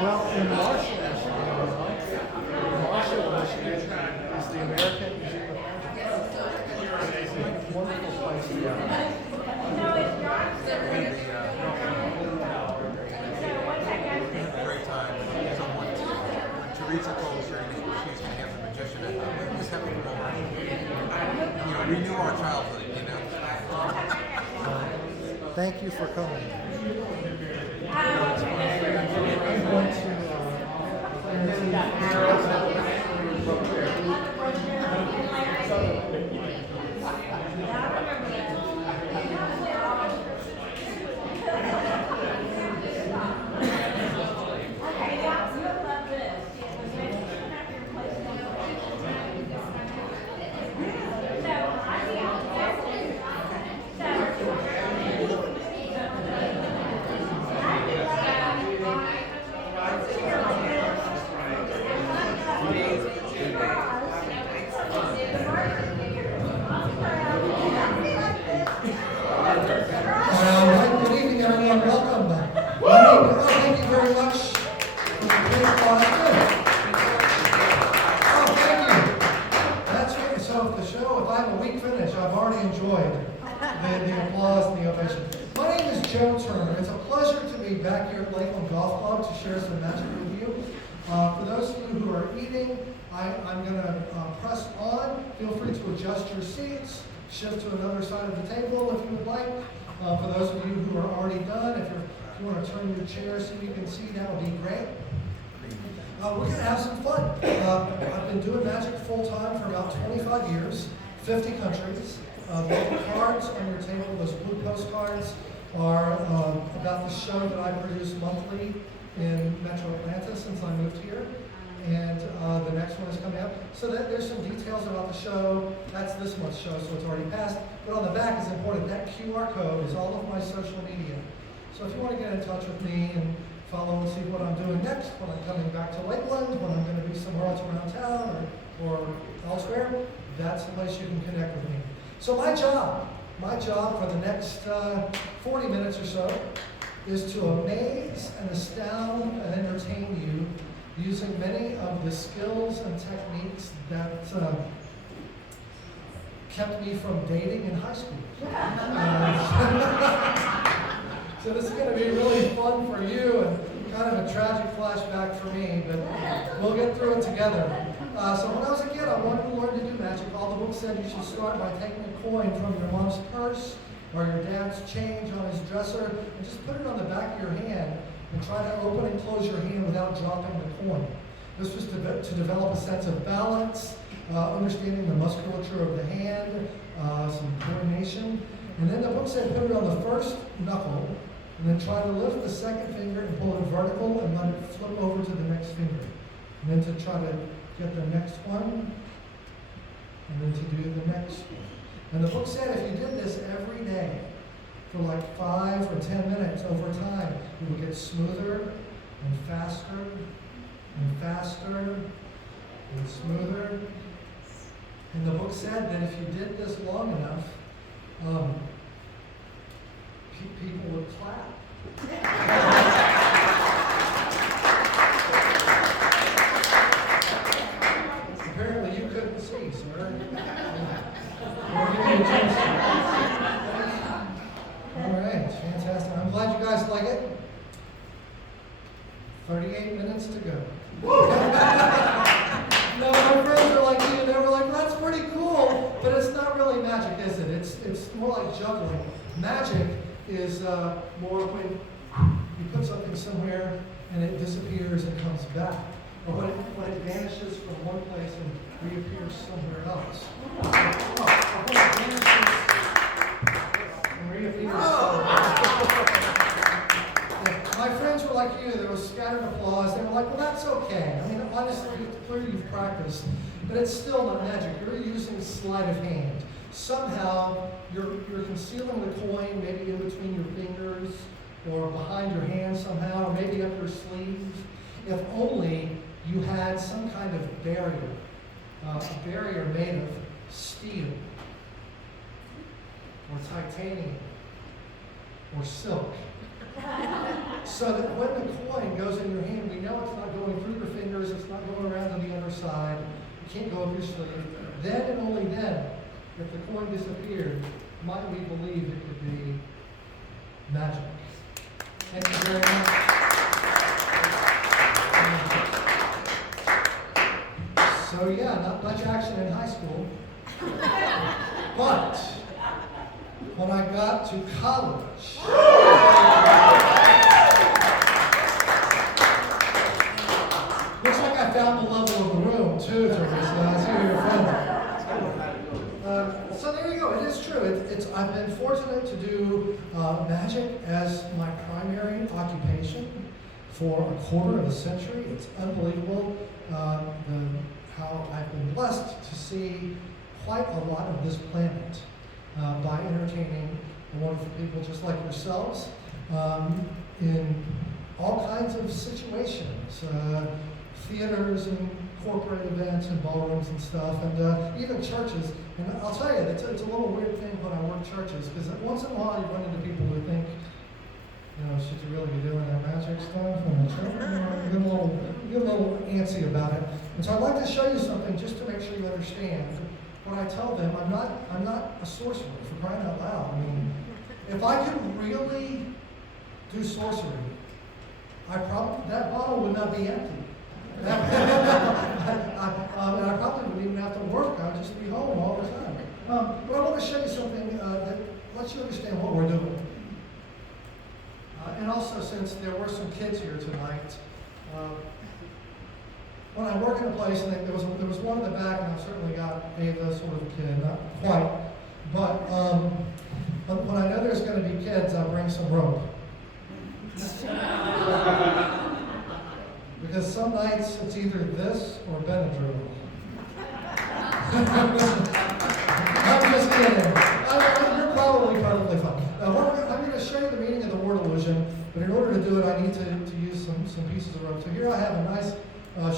Well, in Marshall, Michigan is the American Museum of Magic. It's a wonderful place to go. Great time. Someone, when Teresa told us she's going to have the magician at home, we just have a moment. Renew our childhood, Thank you for coming. Good evening, everyone. Welcome. Thank you very much. Oh, thank you. That's right. So if I have a weak finish, I've already enjoyed the applause and the ovation. My name is Joe Turner. It's a pleasure to be back here at Lakeland Golf Club to share some magic with you. For those of you who are eating, I'm going to press on. Feel free to adjust your seats, shift to another side of the table if you would like. For those of you who are already done, if you want to turn your chair so you can see, that would be great. We're going to have some fun. I've been doing magic full time for about 25 years, 50 countries. The cards on your table, those blue postcards, are about the show that I produce monthly in Metro Atlanta since I moved here. And the next one is coming up. So there's some details about the show. That's this month's show, so it's already passed. But on the back is important. That QR code is all of my social media. So if you want to get in touch with me and follow and see what I'm doing next, when I'm coming back to Lakeland, when I'm going to be somewhere else around town or elsewhere, that's the place you can connect with me. So my job for the next 40 minutes or so is to amaze and astound and entertain you using many of the skills and techniques that kept me from dating in high school. So this is going to be really fun for you and kind of a tragic flashback for me, but we'll get through it together. So when I was a kid, I wanted to learn to do magic. All the books said you should start by taking a coin from your mom's purse or your dad's change on his dresser and just put it on the back of your hand and try to open and close your hand without dropping the coin. This was to develop a sense of balance, understanding the musculature of the hand, some coordination. And then the book said put it on the first knuckle, and then try to lift the second finger and pull it vertical and let it flip over to the next finger. And then to try to get the next one, and then to do the next one. And the book said if you did this every day, for like 5 or 10 minutes over time, it would get smoother and faster and faster and smoother. And the book said that if you did this long enough, people would clap. Apparently you couldn't see, sir. All right, fantastic. I'm glad you guys like it. 38 minutes to go. No, my friends are like you. They were like, that's pretty cool, but it's not really magic, is it? It's more like juggling. Magic is more when you put something somewhere and it disappears and comes back. Or when it vanishes from one place and reappears somewhere else. Or when it vanishes and reappears somewhere else. My friends were like you. There was scattered applause. They were like, well, that's okay. I mean, honestly, it's clear you've practiced, but it's still not magic. You're using sleight of hand. Somehow, you're concealing the coin, maybe in between your fingers, or behind your hand somehow, or maybe up your sleeve. If only you had some kind of barrier, a barrier made of steel, or titanium, or silk, so that when the coin goes in your hand, we know it's not going through your fingers, it's not going around to the other side, it can't go up your sleeve. Then and only then, if the coin disappeared, might we believe it could be magic. Thank you very much. So yeah, not much action in high school. But when I got to college, looks like I found the level of the room too, Teresa. I see where you're from. So there you go. It is true. I've been fortunate to do magic as my primary occupation for a quarter of a century. It's unbelievable how I've been blessed to see quite a lot of this planet by entertaining wonderful people just like yourselves in all kinds of situations, theaters and corporate events and ballrooms and stuff, and even churches. And I'll tell you, it's a little weird thing when I work churches, because once in a while you run into people who think, should you really be doing that magic stuff in the church? You get a little antsy about it. And so I'd like to show you something just to make sure you understand. When I tell them, I'm not a sorcerer, for crying out loud. I mean, if I could really do sorcery, that bottle would not be empty. And I probably wouldn't even have to work. I'd just be home all the time. But I want to show you something that lets you understand what we're doing. And also, since there were some kids here tonight, when I work in a place, and there was one in the back, and I've certainly got Ava sort of a kid, not quite, but when I know there's going to be kids, I'll bring some rope. Because some nights it's either this or Benadryl. I'm just kidding. You're probably perfectly fine. Now, I'm going to show you the meaning of the word illusion, but in order to do it, I need to use some pieces of rope. So here I have a nice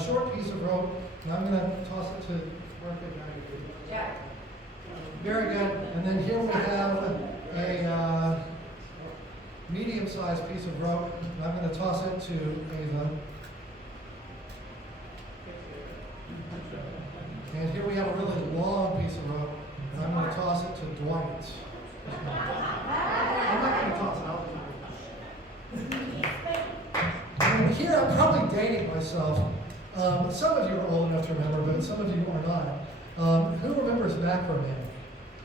short piece of rope, and I'm going to toss it to Jack. Very good. And then here we have a medium-sized piece of rope, and I'm going to toss it to Ava. And here we have a really long piece of rope, and I'm going to toss it to Dwight. I'm not going to toss it out. And here I'm probably dating myself. Some of you are old enough to remember, but some of you are not. Who remembers macrame?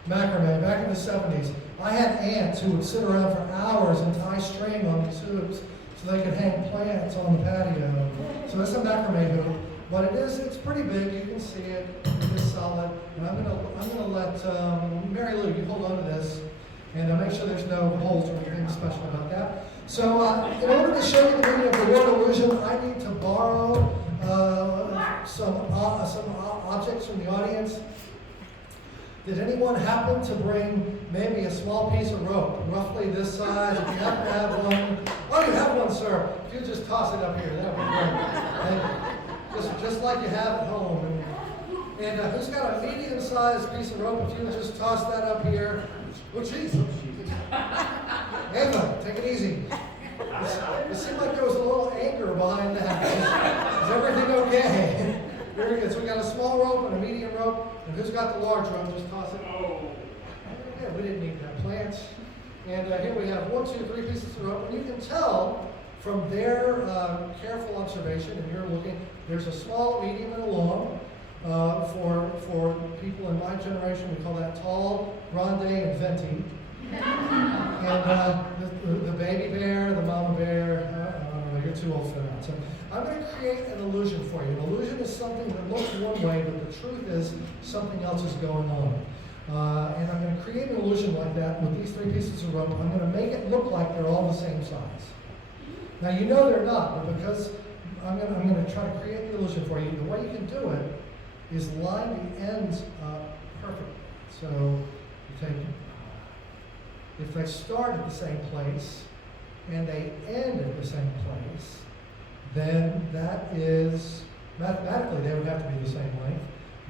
Macrame, back in the 70s. I had aunts who would sit around for hours and tie string on these hoops so they could hang plants on the patio. So that's a macrame hoop. But it's pretty big. You can see it. It is solid. And I'm gonna let Mary Lou, you hold on to this, and make sure there's no holes or anything special about that. So in order to show you the meaning of the word illusion, I need to borrow some objects from the audience. Did anyone happen to bring maybe a small piece of rope, roughly this size? If you happen to have one, oh, you have one, sir. If you just toss it up here, that would be great. Thank you. Just like you have at home. And who's got a medium-sized piece of rope? If you would just toss that up here. Oh, jeez. Ava, take it easy. It seemed like there was a little anger behind that. Is everything okay? Very good. So we got a small rope and a medium rope. And who's got the large rope? Just toss it. Oh. Yeah, we didn't need that. Plants. And here we have 1, 2, 3 pieces of rope. And you can tell from their careful observation, and you're looking, there's a small, medium, and a long. For people in my generation, we call that tall, grande, and venti. And the baby bear, the mama bear, I don't know, you're too old for that. So I'm going to create an illusion for you. An illusion is something that looks one way, but the truth is something else is going on. And I'm going to create an illusion like that with these 3 pieces of rope. I'm going to make it look like they're all the same size. Now you know they're not, but because I'm going to try to create the illusion for you, the way you can do it is line the ends up perfectly. So you take, if they start at the same place and they end at the same place, then that is, mathematically they would have to be the same length.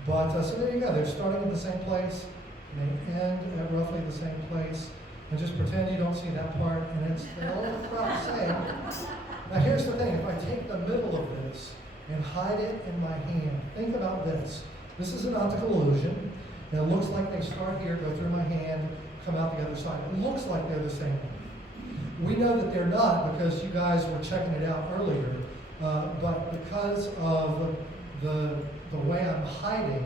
But so there you go, they're starting at the same place and they end at roughly the same place. And just pretend you don't see that part, and they all look about the same. this and hide it in my hand. Think about this. This is an optical illusion, and it looks like they start here, go through my hand, come out the other side. It looks like they're the same. We know that they're not because you guys were checking it out earlier, but because of the way I'm hiding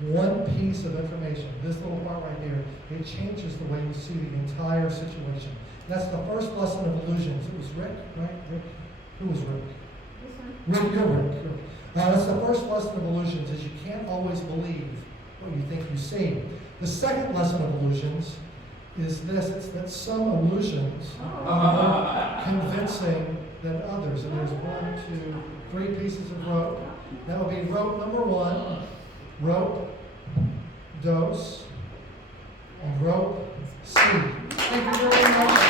one piece of information, this little part right there, it changes the way you see the entire situation. That's the first lesson of illusions. It was Rick, right? Rick? Who was Rick? Rick, you're Rick. That's the first lesson of illusions, is you can't always believe what you think you see. The second lesson of illusions is this, it's that some illusions are more convincing than others. And there's 1, 2, 3 pieces of rope. That will be rope number 1, rope, dos, and rope, C. Thank you very much.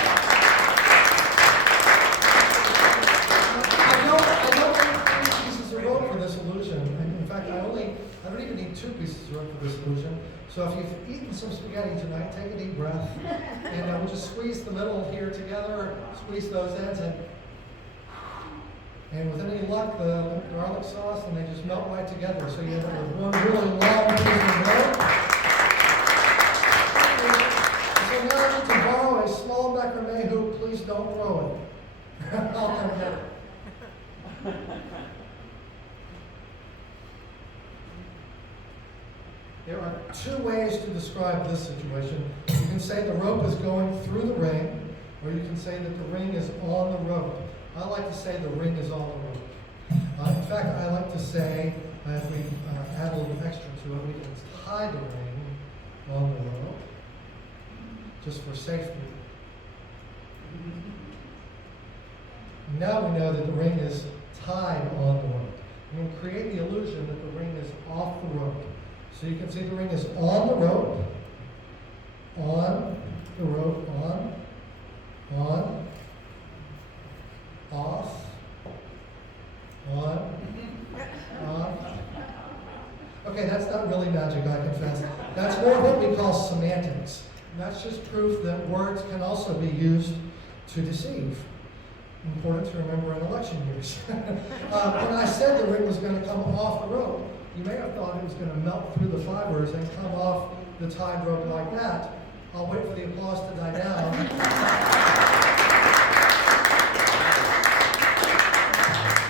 I don't need 3 pieces of rope for this illusion. In fact, I don't even need 2 pieces of rope for this illusion. So if you've eaten some spaghetti tonight, take a deep breath, and we'll just squeeze the middle here together, squeeze those ends, and with any luck, the garlic sauce, and they just melt right together. So you end up with one really long piece of rope. So now I need to borrow a small macrame hoop. Please don't throw it. I'll come get it. There are 2 ways to describe this situation. You can say the rope is going through the ring, or you can say that the ring is on the rope. I like to say the ring is on the rope. In fact, I like to say, if we add a little extra to it, we can tie the ring on the rope, just for safety. Now we know that the ring is tied on the rope. We can create the illusion that the ring is off the rope. So you can see the ring is on the rope, on, off, on, off. Okay, that's not really magic, I confess. That's more what we call semantics. And that's just proof that words can also be used to deceive. Important to remember in election years. When I said the ring was going to come off the rope, you may have thought it was going to melt through the fibers and come off the tied rope like that. I'll wait for the applause to die down.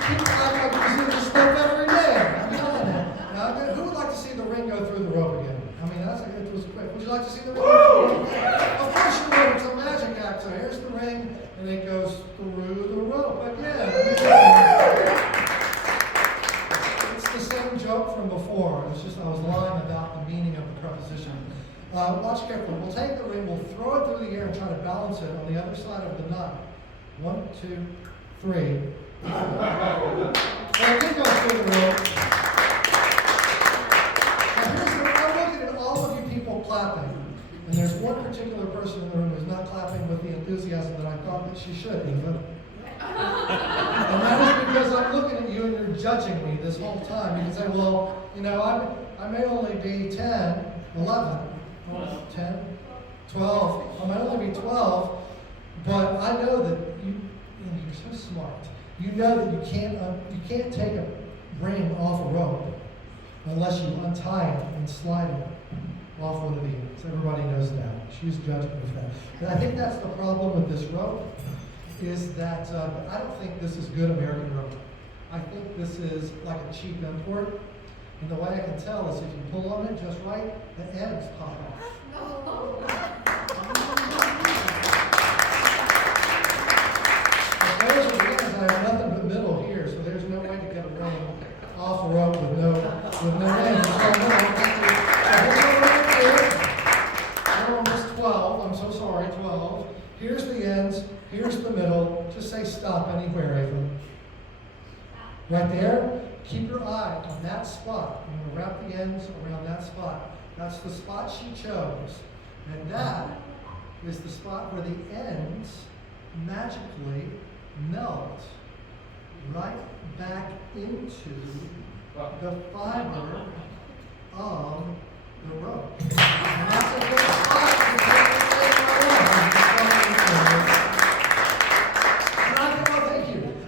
People act like we see this stuff every day. I'm telling you. Now, who would like to see the ring go through the rope again? I mean, it was quick. Would you like to see the ring go through the rope? Of course you would. It's a magic act. So here's the ring, and it goes through the rope again. Same joke from before. It's just I was lying about the meaning of the preposition. Watch carefully. We'll take the ring, we'll throw it through the air and try to balance it on the other side of the knot. 1, 2, 3. Well, it did go through the rope. Now I'm looking at all of you people clapping. And there's one particular person in the room who's not clapping with the enthusiasm that I thought that she should, Eva. And that is because I'm looking at you and you're judging me this whole time. You can say, well, you know, I may only be 10, 11, 10, 12. I might only be 12, but I know that you're so smart. You know that you can't take a ring off a rope unless you untie it and slide it off one of the ends. Everybody knows that. She's judging with that. And I think that's the problem with this rope. Is that I don't think this is good American rope. I think this is like a cheap import. And the way I can tell is if you pull on it just right, the ends pop off. If there's the ends, I have nothing but middle here, so there's no way to get a ring off a rope with no ends. I'm almost 12. I'm so sorry, 12. Here's the ends. Here's the middle. Just say stop anywhere, Ava. Right there. Keep your eye on that spot. I'm going to wrap the ends around that spot. That's the spot she chose. And that is the spot where the ends magically melt right back into the fiber of the rope. And that's a good spot to take the thing right on.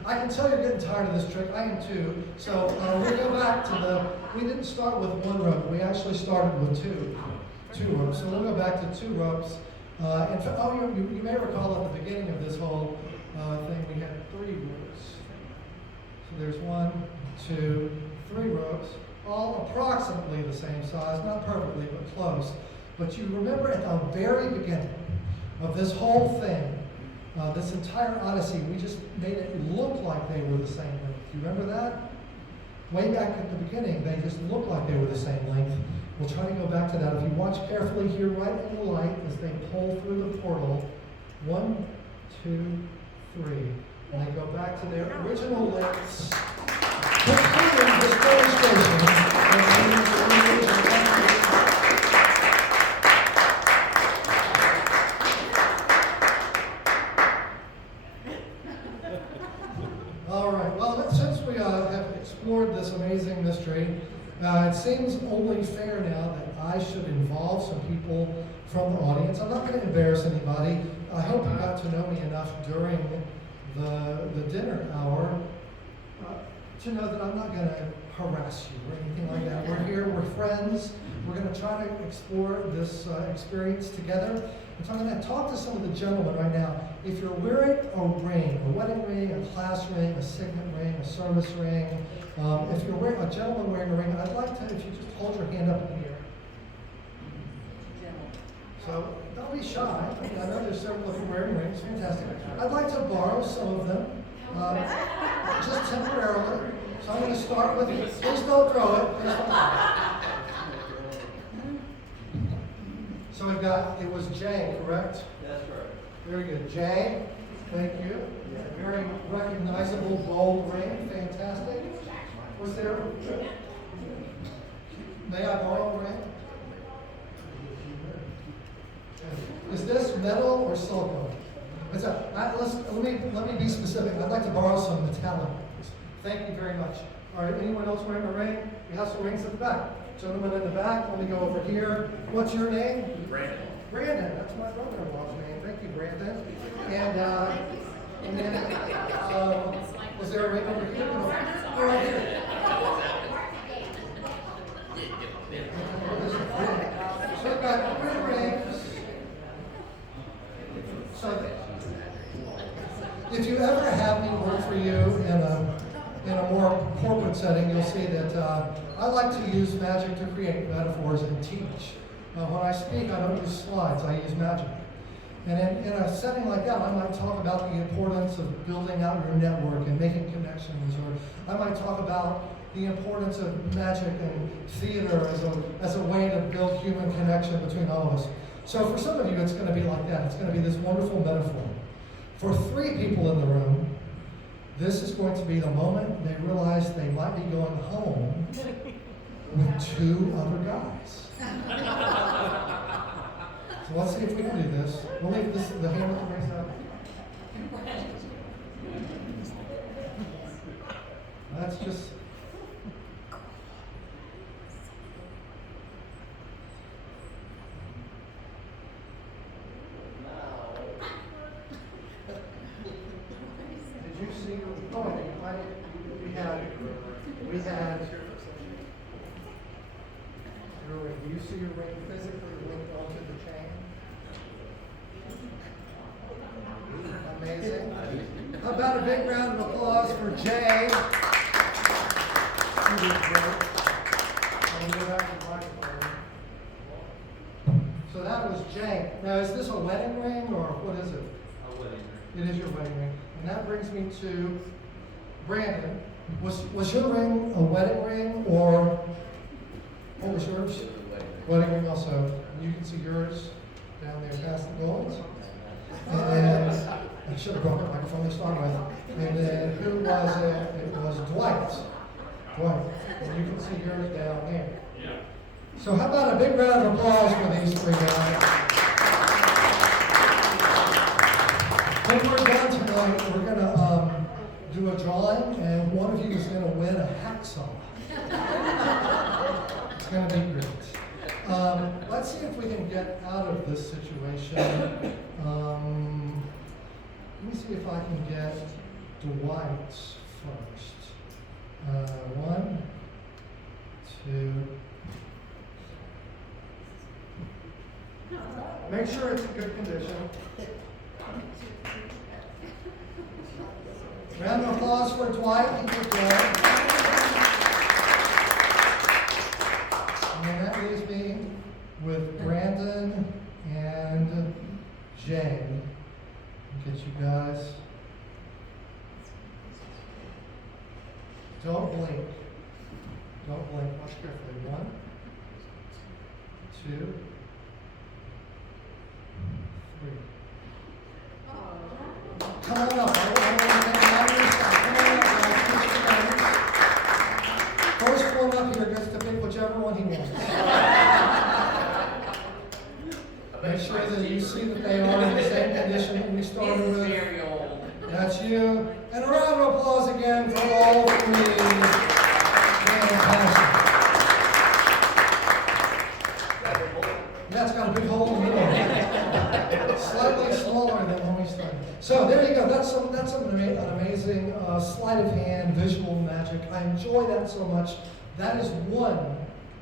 I can can tell you're getting tired of this trick. I am too. So we go back to we didn't start with one rope. We actually started with two ropes. So we'll go back to 2 ropes. In fact, you may recall at the beginning of this whole thing, we had 3 ropes. So there's 1, 2, 3 ropes, all approximately the same size, not perfectly, but close. But you remember at the very beginning of this whole thing, this entire odyssey, we just made it look like they were the same length. You remember that? Way back at the beginning, they just looked like they were the same length. We'll try to go back to that. If you watch carefully here, right in the light, as they pull through the portal, 1, 2, 3, and they go back to their original lengths. Concluding this demonstration, all right, well, since we have explored this amazing mystery, it seems only fair now that I should involve some people from the audience. I'm not going to embarrass anybody. I hope you got to know me enough during the dinner hour to know that I'm not going to harass you or anything like that. We're here, we're friends. We're going to try to explore this experience together. And so I'm going to talk to some of the gentlemen right now. If you're wearing a ring, a wedding ring, a class ring, a signet ring, a service ring, if you're wearing, a gentleman wearing a ring, I'd like to, if you just hold your hand up in here. So don't be shy. I know there's several of you wearing rings. Fantastic. I'd like to borrow some of them, just temporarily. So I'm going to start with you. Please don't throw it. Please don't throw it. So we've got, it was Jay, correct? That's right. Very good. Jay, thank you. Very recognizable gold ring. Fantastic. Was there? May I borrow a ring? Is this metal or silicone? Let me be specific. I'd like to borrow some metallic rings. Thank you very much. All right, anyone else wearing a ring? We have some rings at the back. Gentleman in the back, let me go over here. What's your name? Brandon. Brandon, that's my brother-in-law's name. Thank you, Brandon. And then, was there a ring over here? Oh, right here. So I've got 3 rings. So, if you ever have me work for you in a more corporate setting, you'll see that I like to use magic to create metaphors and teach. When I speak, I don't use slides, I use magic. And in a setting like that, I might talk about the importance of building out your network and making connections, or I might talk about the importance of magic and theater as a way to build human connection between all of us. So for some of you, it's going to be like that. It's going to be this wonderful metaphor. For 3 people in the room, this is going to be the moment they realize they might be going home with 2 other guys. So let's see if we can do this. We'll leave this, the hand with the raise up. That's just... Did you see? Oh, we had. Do you see your ring physically linked onto the chain? Amazing. How about a big round of applause for Jay? He did great. And we'll have the microphone. So that was Jay. Now, is this a wedding ring or what is it? A wedding ring. It is your wedding ring. And that brings me to Brandon. Was your ring a wedding ring or what was yours? Wedding ring also. You can see yours down there past the gold. And I should have brought my microphone to start with. And then who was it? It was Dwight. Dwight. And you can see yours down there. Yeah. So how about a big round of applause for these 3 guys? When we're done tonight, we're going to do a drawing, and one of you is going to win a hacksaw. It's going to be great. Let's see if we can get out of this situation. Let me see if I can get Dwight first. 1, 2. Make sure it's in good condition. Round of applause for Dwight. Keep it going. And that leaves me with Brandon and Jane. Get you guys. Don't blink. Don't blink. Watch carefully. 1, 2, 3. Come on up. I don't want to take out of your side. Come on up, guys. First one up here gets to pick whichever one he wants. Make sure that you see that they are in the same condition that we started with. Very old. That's you. And a round of applause again for all three. Fantastic. Yeah, it's got a big hole in the middle. Slightly smaller than when we started. So there you go. That's an amazing sleight of hand, visual magic. I enjoy that so much. That is one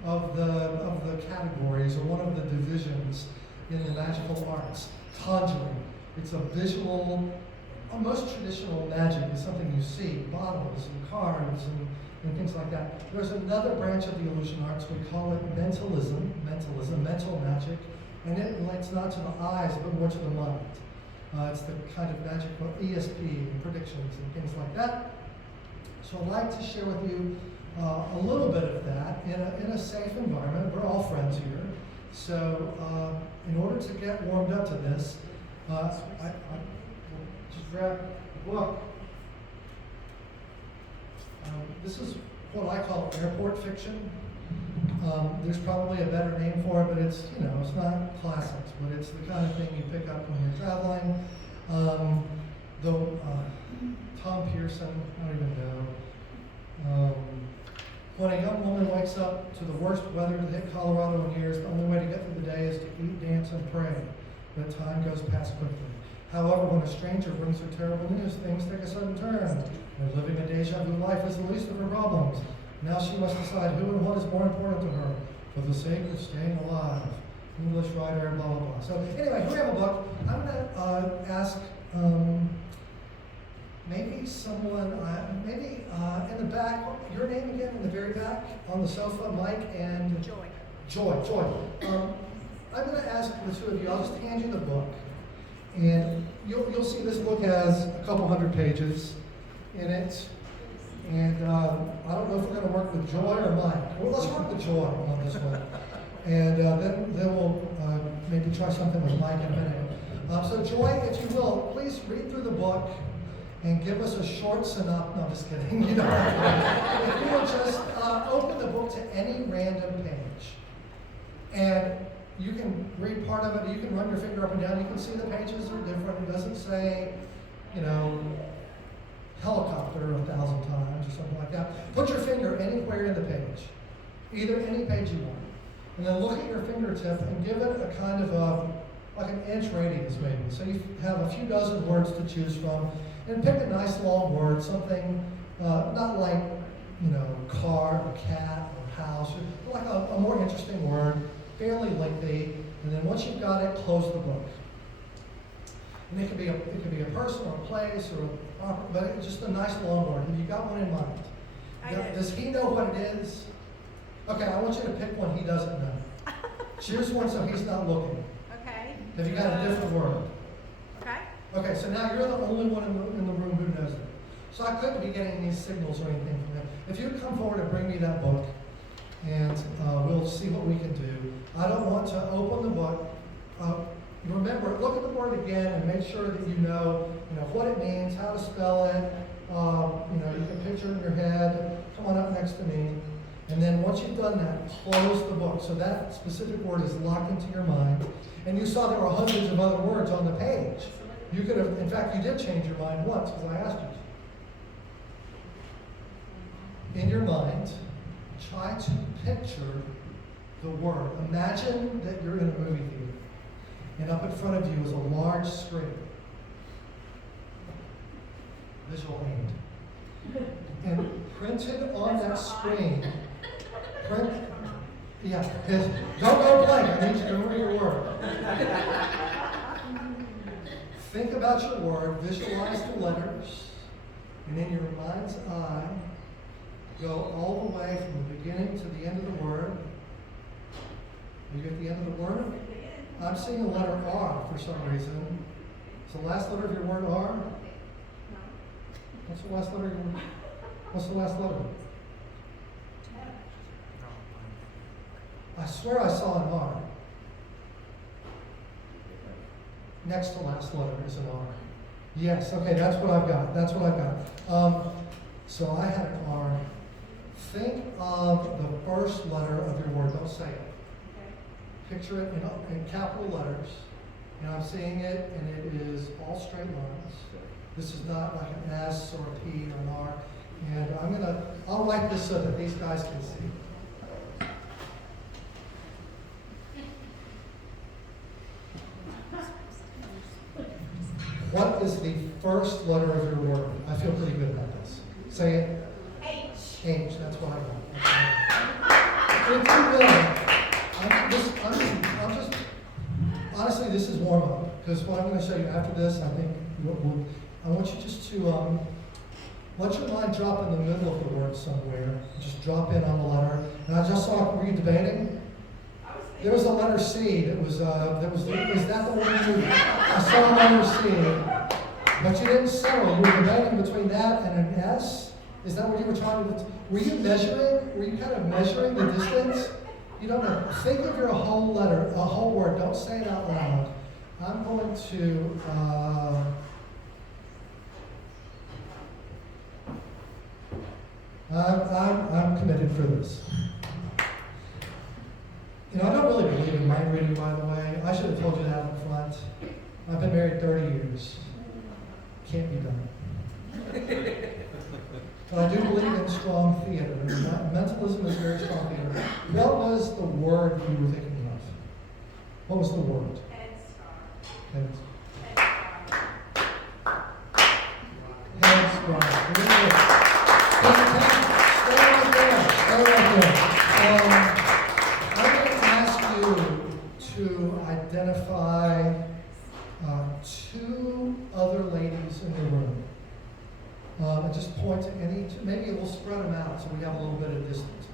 of the categories, or one of the divisions in the magical arts. Conjuring. It's a visual. Most traditional magic is something you see, bottles and cards and things like that. There's another branch of the illusion arts, we call it mentalism, mental magic, and it relates not to the eyes, but more to the mind. It's the kind of magic of ESP and predictions and things like that. So I'd like to share with you a little bit of that in a safe environment. We're all friends here. So in order to get warmed up to this, I just grab the book. This is what I call airport fiction. There's probably a better name for it, but it's not classics, but it's the kind of thing you pick up when you're traveling. Tom Pearson, I don't even know. When a young woman wakes up to the worst weather to hit Colorado in years, the only way to get through the day is to eat, dance, and pray. But time goes past quickly. However, when a stranger brings her terrible news, things take a sudden turn. And living a deja vu life is the least of her problems. Now she must decide who and what is more important to her for the sake of staying alive. English writer, blah, blah, blah. So anyway, here we have a book. I'm going to ask maybe someone, maybe in the back, your name again in the very back on the sofa, Mike and Joy. I'm going to ask the two of you, I'll just hand you the book. And you'll see this book has a couple hundred pages in it. And I don't know if we're going to work with Joy or Mike. Well, let's work with Joy on this one. And then we'll maybe try something with Mike in a minute. So Joy, if you will, please read through the book and give us a short synopsis. No, I'm just kidding. You don't have to. If you will just open the book to any random page. And you can read part of it, you can run your finger up and down, you can see the pages are different. It doesn't say, helicopter 1,000 times or something like that. Put your finger anywhere in the page, either any page you want. And then look at your fingertip and give it a kind of like an inch radius maybe. So you have a few dozen words to choose from. And pick a nice long word, something not like, car or cat or house, but like a more interesting word, fairly lengthy. And then once you've got it, close the book. And it could be a person or a place or a property, but it's just a nice long word. Have you got one in mind? Does he know what it is? Okay, I want you to pick one he doesn't know. Choose one so he's not looking. Okay. Have you got a different word? Okay. Okay, so now you're the only one in the room who knows it. So I couldn't be getting these signals or anything from him. If you come forward and bring me that book, and we'll see what we can do. I don't want to open the book. Remember, look at the word again and make sure that you know what it means, how to spell it. You can picture it in your head. Come on up next to me. And then once you've done that, close the book. So that specific word is locked into your mind. And you saw there were hundreds of other words on the page. You could have, in fact, you did change your mind once because I asked you to. In your mind, try to picture the word. Imagine that you're in a movie theater, and up in front of you is a large screen. Visual aid. and printed on that screen, don't go blank, I need you to remember your word. Think about your word, visualize the letters, and in your mind's eye, go all the way from the beginning to the end of the word. Are you at the end of the word? I'm seeing the letter R for some reason. Is the last letter of your word R? What's the last letter of your word? What's the last letter? I swear I saw an R. Next to last letter is an R. Yes, okay, that's what I've got. That's what I've got. So I had an R. Think of the first letter of your word. Don't say it. Picture it in capital letters. And I'm seeing it, and it is all straight lines. This is not like an S or a P or an R. And I'll write this so that these guys can see. What is the first letter of your word? I feel pretty good about this. Say it. H. H, that's what I got. If you will, I'm just, honestly, this is warm up, because what I'm going to show you after this, I think, I want you just to let your mind drop in the middle of the word somewhere. Just drop in on the letter. And I just saw, were you debating? There was a letter C that was, is that the one you, I saw a letter C, but you didn't settle. You were debating between that and an S? Is that what you were trying to, were you measuring? Were you kind of measuring the distance? You don't know. Think of your whole letter, a whole word. Don't say it out loud. I'm going to, I'm committed for this. You know, I don't really believe in mind reading, by the way. I should have told you that up front. I've been married 30 years. Can't be done. But I do believe in strong theater. Mentalism is very strong theater. What was the word you were thinking of? What was the word? Headstar. Headstar. Very good. Stay right there. Stay right there. I'm going to ask you to identify two other ladies in the room. And just point to any, maybe we'll spread them out so we have a little bit of distance.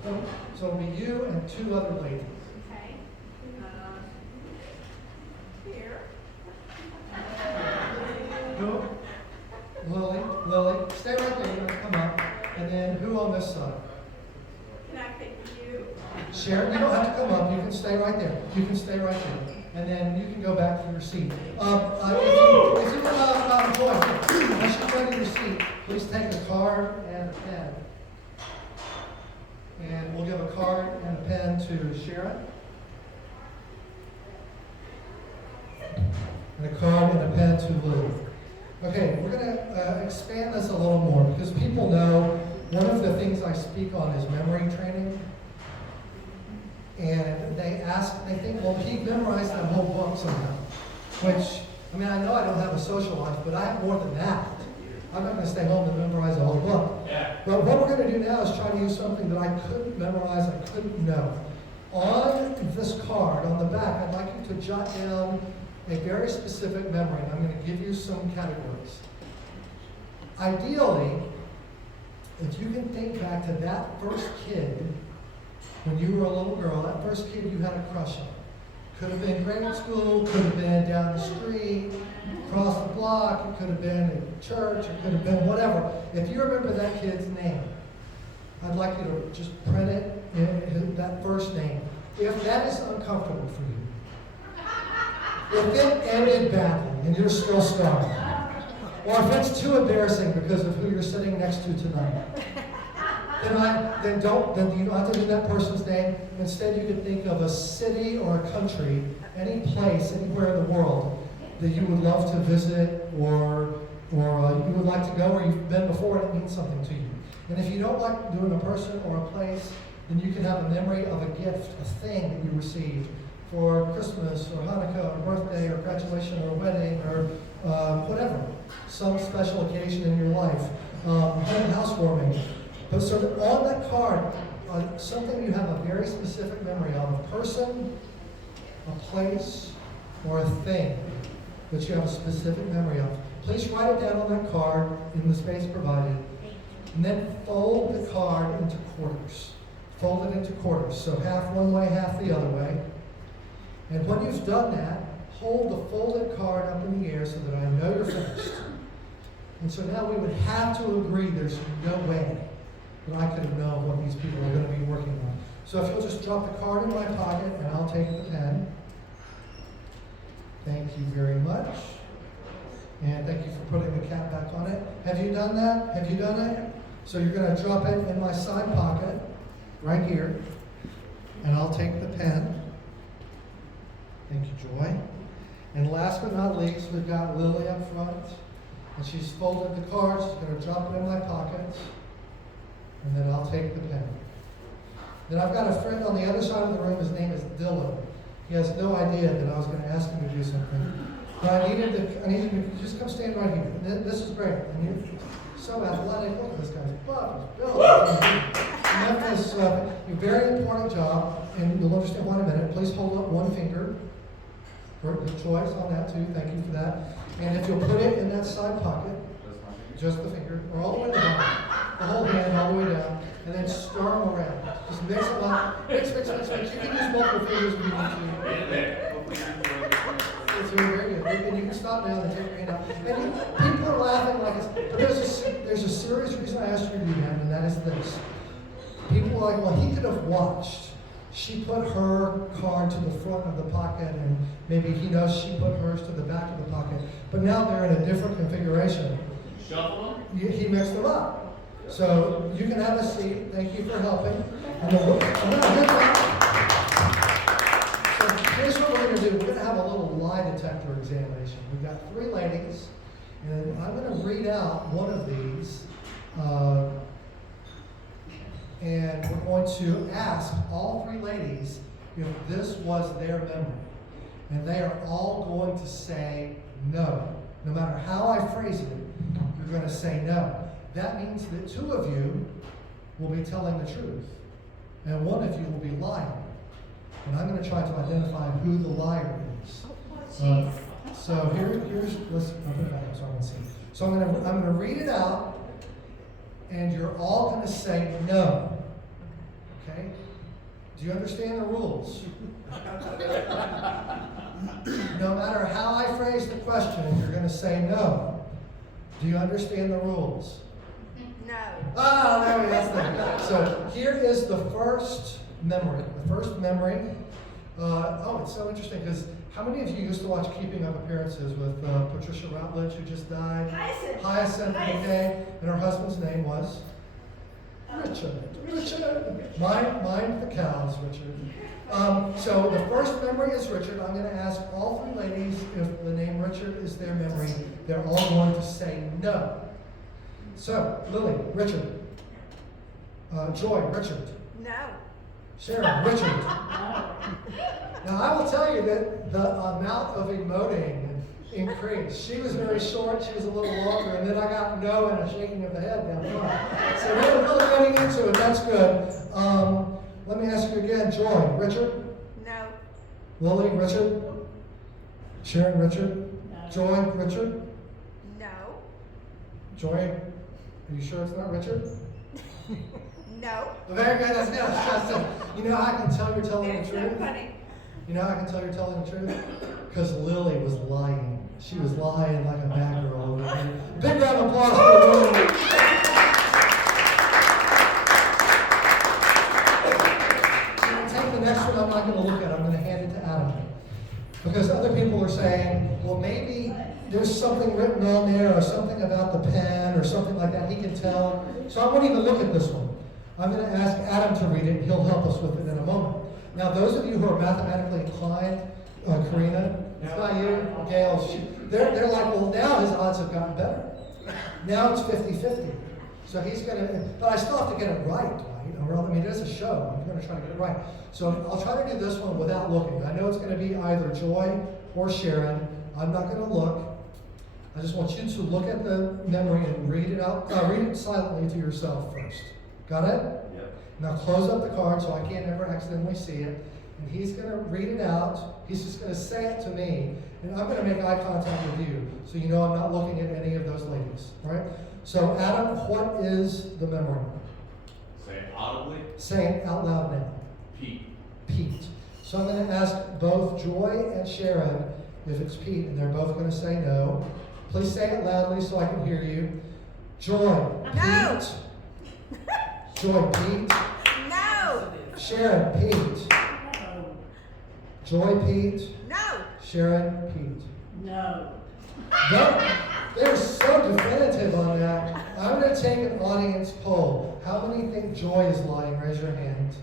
So it'll be you and two other ladies. Okay. Here. Who? Lily, stay right there, you're gonna come up. And then who on this side? Can I pick you? Sharon, you don't have to come up, you can stay right there. You can stay right there. And then you can go back to your seat. If you were not employed, once you go to your seat, please take a card and a pen. And we'll give a card and a pen to Sharon. And a card and a pen to Lou. Okay, we're going to expand this a little more because people know one of the things I speak on is memory training. And they think, well, he memorized that whole book somehow. Which, I mean, I know I don't have a social life, but I have more than that. I'm not going to stay home and memorize the whole book. Yeah. But what we're going to do now is try to use something that I couldn't memorize, I couldn't know. On this card, on the back, I'd like you to jot down a very specific memory, and I'm going to give you some categories. Ideally, if you can think back to that first kid, when you were a little girl, that first kid you had a crush on. Could have been grade school, could have been down the street, across the block, it could have been at church, it could have been whatever. If you remember that kid's name, I'd like you to just print it, that first name. If that is uncomfortable for you, if it ended badly and you're still scarred, or if it's too embarrassing because of who you're sitting next to tonight, then you don't have to do that person's name. Instead, you could think of a city or a country, any place, anywhere in the world that you would love to visit or you would like to go or you've been before and it means something to you. And if you don't like doing a person or a place, then you can have a memory of a gift, a thing that you received for Christmas or Hanukkah or birthday or graduation or wedding or whatever, some special occasion in your life. Home housework. for me. But so that on that card, something you have a very specific memory of, a person, a place, or a thing that you have a specific memory of. Please write it down on that card in the space provided. And then fold the card into quarters. Fold it into quarters. So half one way, half the other way. And when you've done that, hold the folded card up in the air so that I know you're finished. And so now we would have to agree there's no way that I could have known what these people are going to be working on. So if you'll just drop the card in my pocket and I'll take the pen. Thank you very much. And thank you for putting the cap back on it. Have you done that? Have you done it? So you're going to drop it in my side pocket, right here. And I'll take the pen. Thank you, Joy. And last but not least, we've got Lily up front. And she's folded the card. She's going to drop it in my pocket. And then I'll take the pen. Then I've got a friend on the other side of the room. His name is Dylan. He has no idea that I was going to ask him to do something. But I needed to just come stand right here. This is great. And you're so athletic. Look at this guy's buff. He's built. Memphis, a very important job. And you'll understand why in a minute. Please hold up one finger for the choice on that too. Thank you for that. And if you'll put it in that side pocket, just the finger, or all the way down, the whole hand all the way down, and then stir them around. Just mix them up. Mix. You can use multiple fingers if you need to. It's very good. And you can stop now and take your hand out. And people are laughing like it's, but there's a serious reason I asked you to do that, and that is this. People are like, well, he could have watched. She put her card to the front of the pocket, and maybe he knows she put hers to the back of the pocket. But now they're in a different configuration. Shuffle them? He mixed them up. So you can have a seat. Thank you for helping. And then so here's what we're going to do. We're going to have a little lie detector examination. We've got 3 ladies, and I'm going to read out one of these. And we're going to ask all 3 ladies if this was their memory. And they are all going to say no. No matter how I phrase it, you're going to say no. That means that 2 of you will be telling the truth. And 1 of you will be lying. And I'm going to try to identify who the liar is. So here's, let's open it back so I can see. So I'm going to read it out. And you're all going to say no. Okay? Do you understand the rules? No matter how I phrase the question, you're going to say no. Do you understand the rules? No. Ah, there we go. So here is the first memory. The first memory. It's so interesting because how many of you used to watch Keeping Up Appearances with Patricia Routledge, who just died? Hyacinth. Okay. And her husband's name was? Richard. Mind the cows, Richard. So the first memory is Richard. I'm going to ask all 3 ladies if the name Richard is their memory. They're all going to say no. So, Lily, Richard. Joy, Richard. No. Sharon, Richard. Now, I will tell you that the amount of emoting increased. She was very short, she was a little longer, and then I got no and a shaking of the head down front. So they were really getting into it. That's good. Let me ask you again. Joy, Richard? No. Lily, Richard? Sharon, Richard? No. Joy, Richard? No. Joy, are you sure it's not Richard? No. Very good. That's good. You know how I can tell you're telling the It's truth? so funny. You know how I can tell you're telling the truth? Because Lily was lying. She was lying like a bad girl over here. Big round of applause for Lily. Take the next one. I'm not going to look at it. I'm going to hand it to Adam. Because other people are saying, well, maybe there's something written on there or something about the pen or something like that. He can tell. So I won't even look at this one. I'm going to ask Adam to read it. He'll help us with it in a moment. Now, those of you who are mathematically inclined, Karina, it's not you, Gail, they're like, well, now his odds have gotten better. Now it's 50-50. So he's going to, but I still have to get it right, right? I mean, it is a show. I'm going to try to get it right. So I'll try to do this one without looking. I know it's going to be either Joy or Sharon. I'm not going to look. I just want you to look at the memory and read it out. Read it silently to yourself first. Got it? Yep. Now close up the card so I can't ever accidentally see it. And he's going to read it out. He's just going to say it to me. And I'm going to make eye contact with you. So you know I'm not looking at any of those ladies. Right? So Adam, what is the memory? Say it audibly. Say it out loud now. Pete. Pete. So I'm going to ask both Joy and Sharon if it's Pete, and they're both going to say no. Please say it loudly so I can hear you. Joy. No. Pete. Joy. Pete. No. Sharon. Pete. Joy. Pete. No. Sharon. Pete. No. They're so definitive on that. I'm going to take an audience poll. How many think Joy is lying? Raise your hand.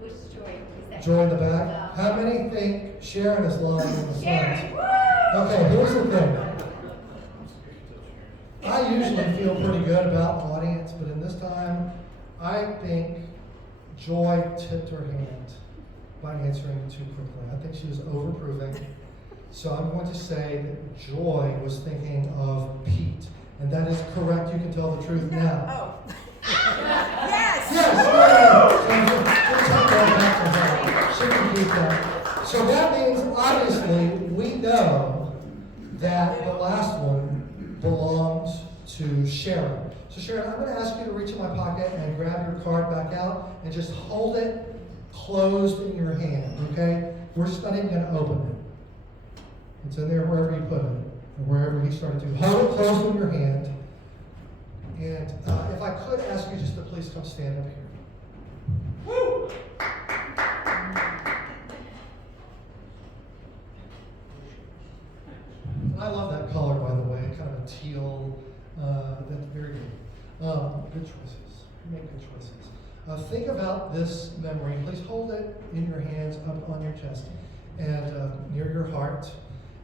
Which Joy is that? Joy in the back. How many think Sharon is lying in the front? Sharon. Okay, here's the thing. I usually feel pretty good about the audience, but in this time, I think Joy tipped her hand by answering too quickly. I think she was overproving. So I'm going to say that Joy was thinking of Pete. And that is correct. You can tell the truth now. Oh. Yes. Yes! She can keep that. So that means, obviously, we know that the last one belongs to Sharon. So Sharon, I'm going to ask you to reach in my pocket and grab your card back out and just hold it closed in your hand, okay? We're just not even going to open it. It's in there wherever you put it, or wherever he started to. Hold it closed in your hand. And if I could ask you just to please come stand up here. Woo! I love that color, by the way, kind of a teal. That's very good. Good choices. You make good choices. Think about this memory. Please hold it in your hands up on your chest and near your heart.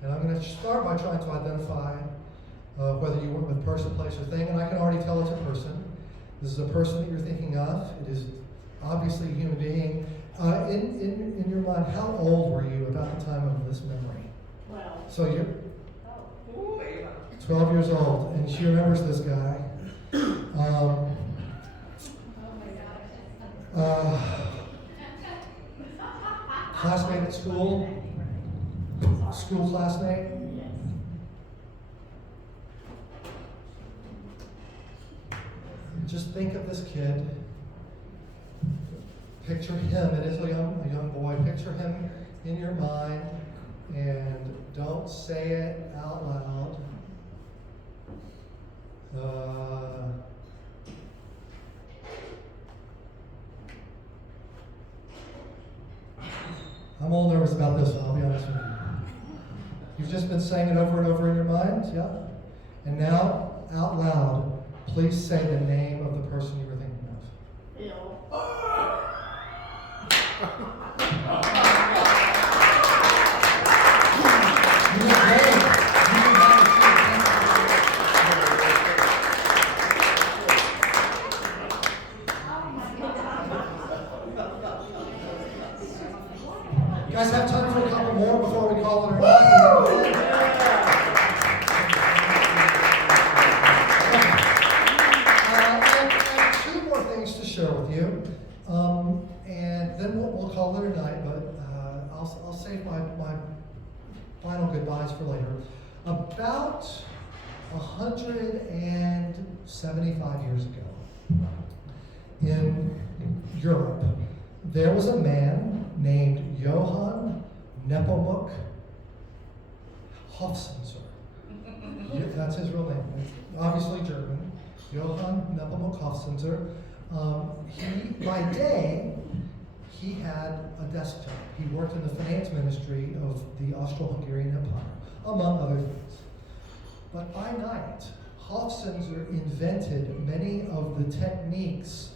And I'm going to start by trying to identify whether you went with person, place, or thing. And I can already tell it's a person. This is a person that you're thinking of. It is obviously a human being. In your mind, how old were you about the time of this memory? 12. So you're 12 years old, and she remembers this guy. Classmate at school? School classmate? Just think of this kid. Picture him. It is a young boy. Picture him in your mind, and don't say it out loud. I'm a little nervous about this one, I'll be honest with you. You've just been saying it over and over in your mind, yeah? And now, out loud, please say the name of the person you were thinking of. Bill. You guys have time for a couple more before we call it a night? I have two more things to share with you, and then we'll call it a night, but I'll save my final goodbyes for later. About 175 years ago, in Europe, there was a man named Johann Nepomuk Hofstadter. That's his real name. It's obviously German. Johann Nepomuk Hofstadter. By day, he had a desk job. He worked in the finance ministry of the Austro-Hungarian Empire, among other things. But by night, Hofstadter invented many of the techniques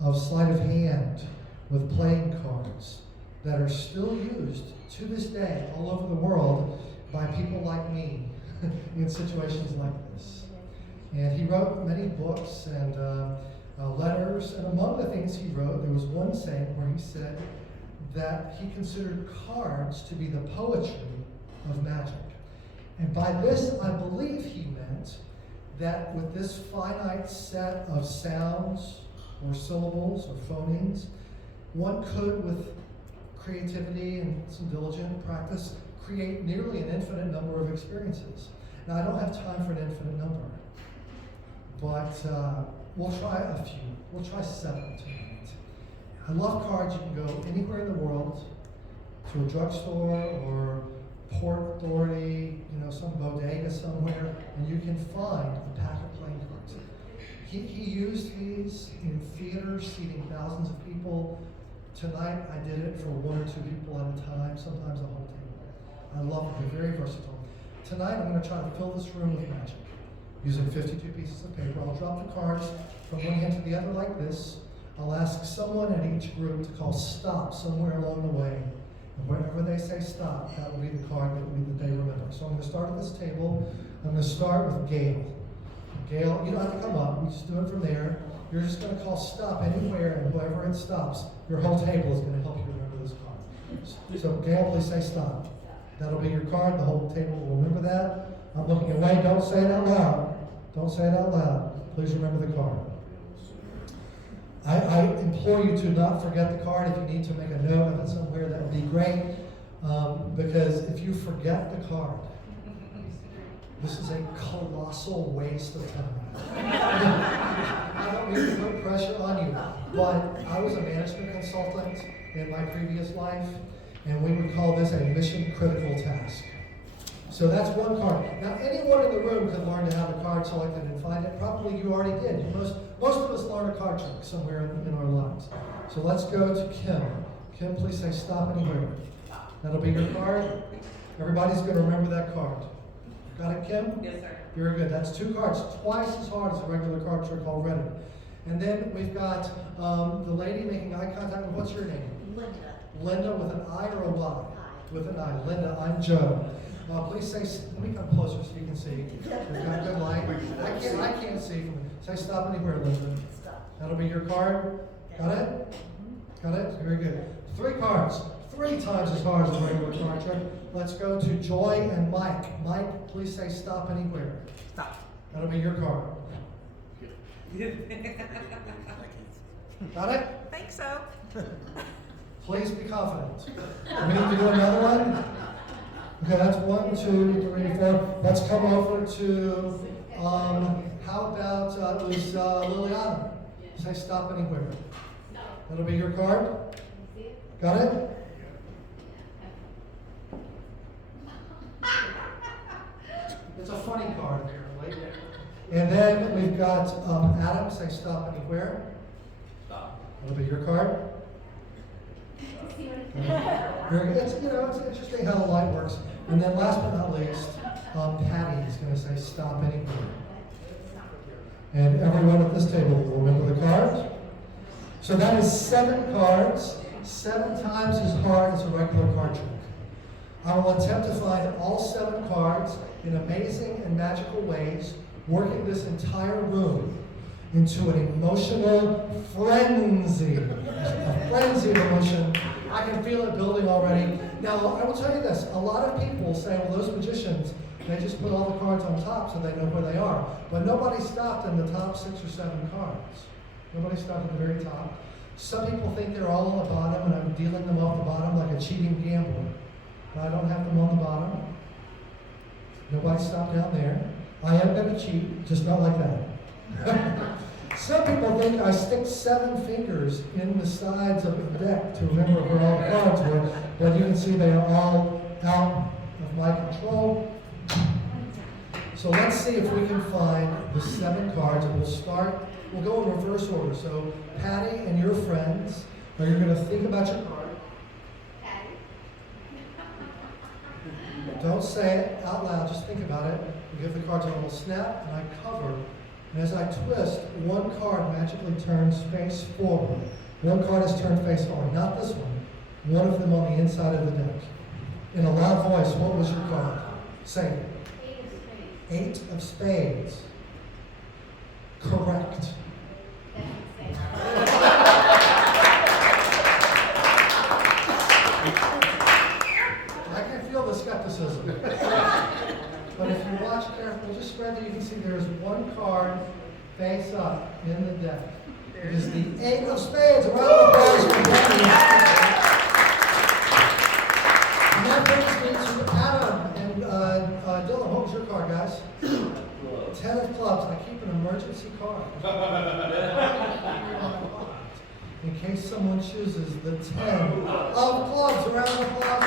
of sleight of hand with playing cards that are still used to this day all over the world by people like me in situations like this. And he wrote many books and letters, and among the things he wrote, there was one saying where he said that he considered cards to be the poetry of magic. And by this, I believe he meant that with this finite set of sounds or syllables or phonemes, one could, with creativity and some diligent practice, create nearly an infinite number of experiences. Now, I don't have time for an infinite number, but we'll try a few. We'll try 7 tonight. I love cards. You can go anywhere in the world, to a drugstore or Port Authority, some bodega somewhere, and you can find a pack of playing cards. He used these in theaters, seating thousands of people. Tonight, I did it for 1 or 2 people at a time, sometimes a whole table. I love them. They're very versatile. Tonight, I'm going to try to fill this room with magic. Using 52 pieces of paper, I'll drop the cards from one hand to the other like this. I'll ask someone at each group to call stop somewhere along the way. And whenever they say stop, that will be the card that they remember. So I'm going to start at this table. I'm going to start with Gail. Gail, you don't have to come up. We just do it from there. You're just going to call stop anywhere, and whoever it stops, your whole table is going to help you remember this card. So Gail, please say stop. That'll be your card. The whole table will remember that. I'm looking away. Don't say it out loud. Don't say it out loud. Please remember the card. I implore you to not forget the card. If you need to make a note of it somewhere, that would be great. Because if you forget the card, this is a colossal waste of time. I don't mean to put pressure on you, but I was a management consultant in my previous life, and we would call this a mission critical task. So that's one card. Now, anyone in the room could learn to have a card selected and find it. Probably you already did. Most of us learn a card trick somewhere in our lives. So let's go to Kim. Kim, please say stop anywhere. That'll be your card. Everybody's going to remember that card. Got it, Kim? Yes, sir. Very good. That's 2 cards, twice as hard as a regular card trick already. And then we've got the lady making eye contact. What's your name? Linda. Linda with an I or a Y? With an I. Linda, I'm Joe. Please say, let me come closer so you can see. We've got good light. I can't see. Say stop anywhere, Linda. Stop. That'll be your card. Got it? Got it? Very good. 3 cards. 3 times as hard as a regular card trick. Let's go to Joy and Mike. Mike, please say stop anywhere. Stop. That'll be your card. Got it? Think so. Please be confident. We need to do another one. Okay, that's 1, 2, 3, 4. Let's come over to, how about it was Liliana. Say stop anywhere. That'll be your card. Got it? It's a funny card, apparently. And then we've got Adam. Say stop anywhere. Stop. That'll be your card. Very good. It's interesting how the light works. And then last but not least, Patty is going to say stop anywhere. And everyone at this table will remember the cards. So that is 7 cards, 7 times as hard as a regular card trick. I will attempt to find all 7 cards in amazing and magical ways, working this entire room into an emotional frenzy. A frenzy of emotion. I can feel it building already. Now, I will tell you this. A lot of people say, well, those magicians, they just put all the cards on top so they know where they are. But nobody stopped in the top 6 or 7 cards. Nobody stopped at the very top. Some people think they're all on the bottom, and I'm dealing them off the bottom like a cheating gambler. But I don't have them on the bottom. Nobody stopped down there. I am going to cheat, just not like that. Some people think I stick 7 fingers in the sides of the deck to remember where all the cards were, but you can see they are all out of my control. So let's see if we can find the 7 cards, and we'll go in reverse order. So Patty and your friends, you're going to think about your card. Don't say it out loud, just think about it. We give the cards a little snap, and I cover. And as I twist, 1 card magically turns face forward. 1 card is turned face forward, not this one. 1 of them on the inside of the deck. In a loud voice, what was your card? Say it. 8 of spades. Correct. I can feel the skepticism. in the deck. It is the 8 of spades. A round of applause for Danny. And that brings me to Adam and Dylan. What was your card, guys? 10 of clubs. I keep an emergency card. In case someone chooses the 10 of clubs. A round of applause.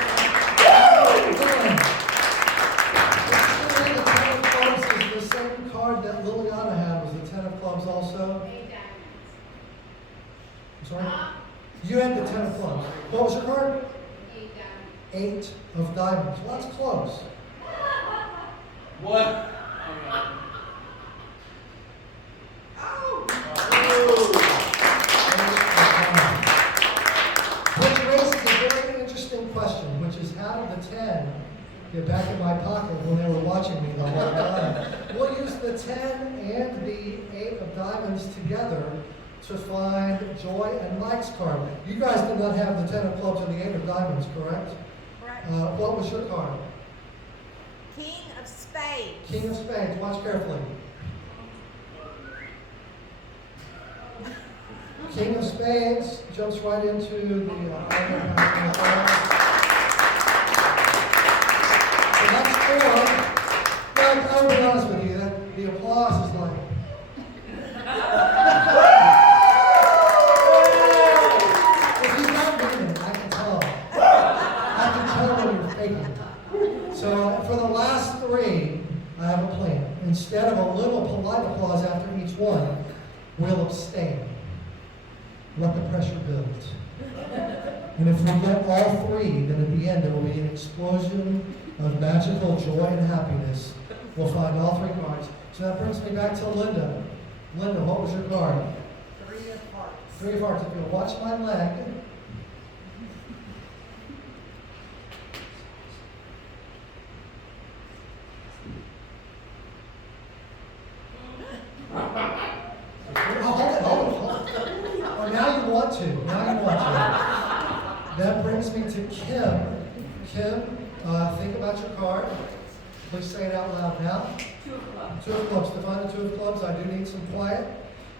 Dylan. The 10 of clubs is the same card that Liliana had. Was the 10 of clubs also? I'm sorry? You had the 10 of clubs. What was your card? 8 of diamonds. Well, that's close. What? Which raises a very interesting question, which is how did the 10 get back in my pocket when they were watching me the whole time? We'll use the 10 and the 8 of diamonds together to find Joy and Mike's card. You guys did not have the 10 of clubs and the 8 of diamonds, correct? Right. What was your card? King of spades. King of spades. Watch carefully. King of spades jumps right into the so that's 4. But I'll be honest with you, that the applause is like. If he's not winning, I can tell. I can tell when you're faking. So for the last 3, I have a plan. Instead of a little polite applause after each one, we'll abstain. Let the pressure build. And if we get all 3, then at the end there will be an explosion of magical joy and happiness. We'll find all 3 cards. So that brings me back to Linda. Linda, what was your card? 3 of hearts. 3 of hearts. If you'll watch my leg. Hold it. Oh, now you want to. That brings me to Kim. Kim, think about your card. Please say it out loud now. 2 of clubs. 2 of clubs. To find the 2 of clubs, I do need some quiet.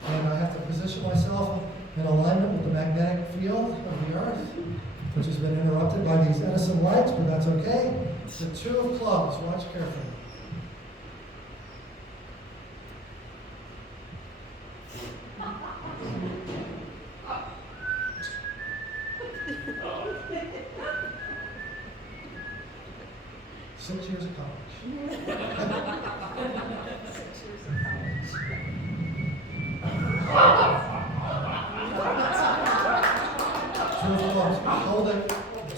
And I have to position myself in alignment with the magnetic field of the earth, which has been interrupted by these Edison lights, but that's okay. The 2 of clubs. Watch carefully. Six years of college. 6 years of college. Two of clubs. Hold it.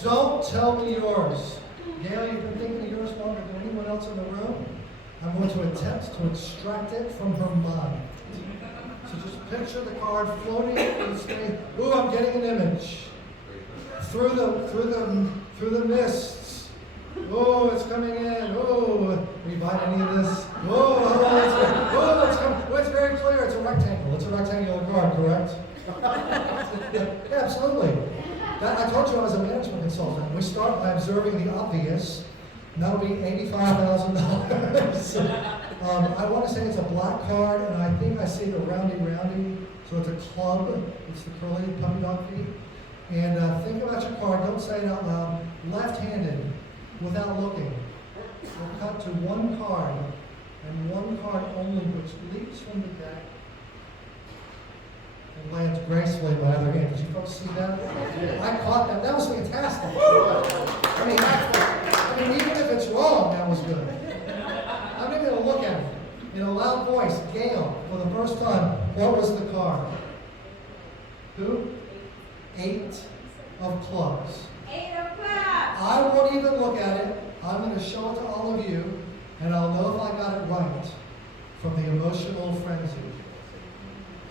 Don't tell me yours. Gail, you've been thinking of yours longer than anyone else in the room. I'm going to attempt to extract it from her mind. So just picture the card floating in space. Ooh, I'm getting an image. Through the mists. Oh, it's coming in. Oh, are you buying any of this? It's coming. Oh, it's very clear. It's a rectangle. It's a rectangular card, correct? Yeah, absolutely. I told you I was a management consultant. We start by observing the obvious. And that'll be $85,000. I want to say it's a black card, and I think I see the roundy. So it's a club. It's the curly puppy dog feet. And think about your card. Don't say it out loud. Left-handed, without looking. We'll cut to 1 card, and 1 card only, which leaps from the deck and lands gracefully in my other hand. Did you folks see that? I caught that. That was fantastic. I mean, even if it's wrong, that was good. I'm even going to look at it in a loud voice. Gail, for the first time, what was the card? Who? 8 of clubs. 8 of clubs. I won't even look at it. I'm going to show it to all of you, and I'll know if I got it right from the emotional frenzy.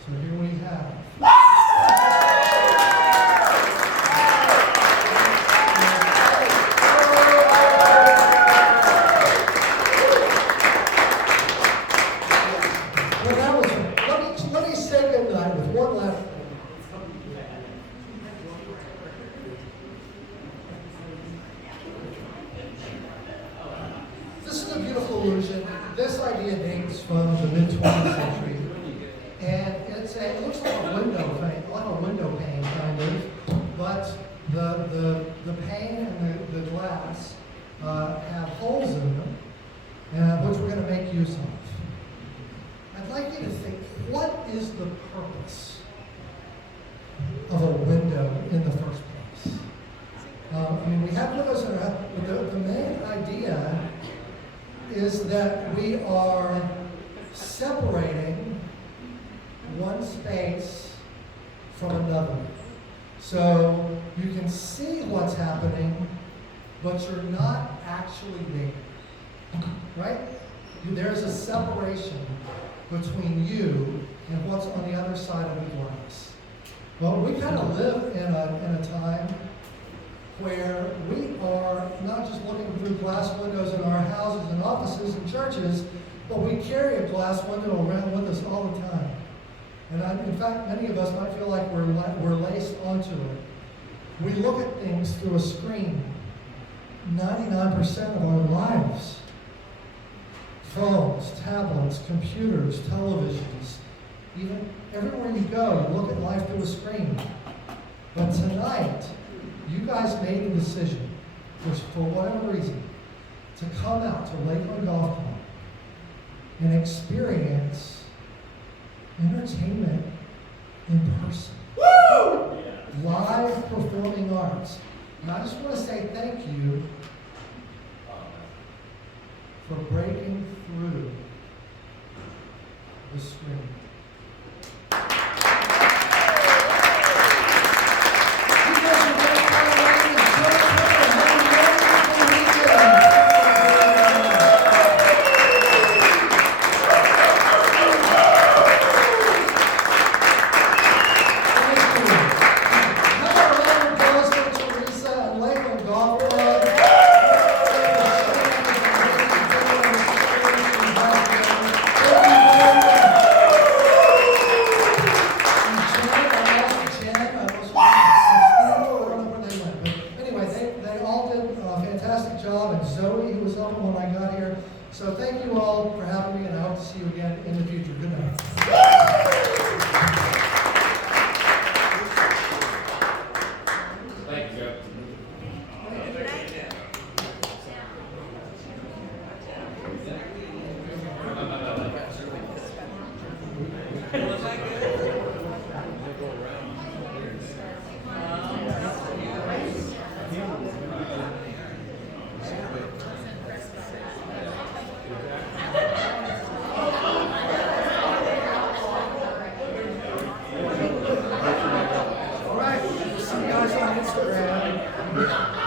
So here we have. Well, that was. Let me say goodnight with one last. This is a beautiful illusion. This idea dates from the mid-20th century, and it's a it looks like a window pane kind of, but the pane and the glass have holes in them, which we're going to make use of. I'd like you to think, what is the purpose of a window in the first place? We have windows in our house, but the main idea is that we are separating one space from another. So you can see what's happening, but you're not actually there. Right? There's a separation between you and what's on the other side of the glass. Well, we kind of live in a time where we are not just looking through glass windows in our houses and offices and churches, but we carry a glass window around with us all the time. And in fact, many of us might feel like we're laced onto it. We look at things through a screen 99% of our lives. Phones, tablets, computers, televisions, even everywhere you go, you look at life through a screen. But tonight, you guys made the decision, for whatever reason, to come out to Lakeland Golf Club and experience entertainment in person. Woo! Live performing arts. And I just want to say thank you for breaking through the screen. So thank you all for having me, and I hope to see you again in the future. Good night. Thank you, Joe. All right, see you guys on Instagram.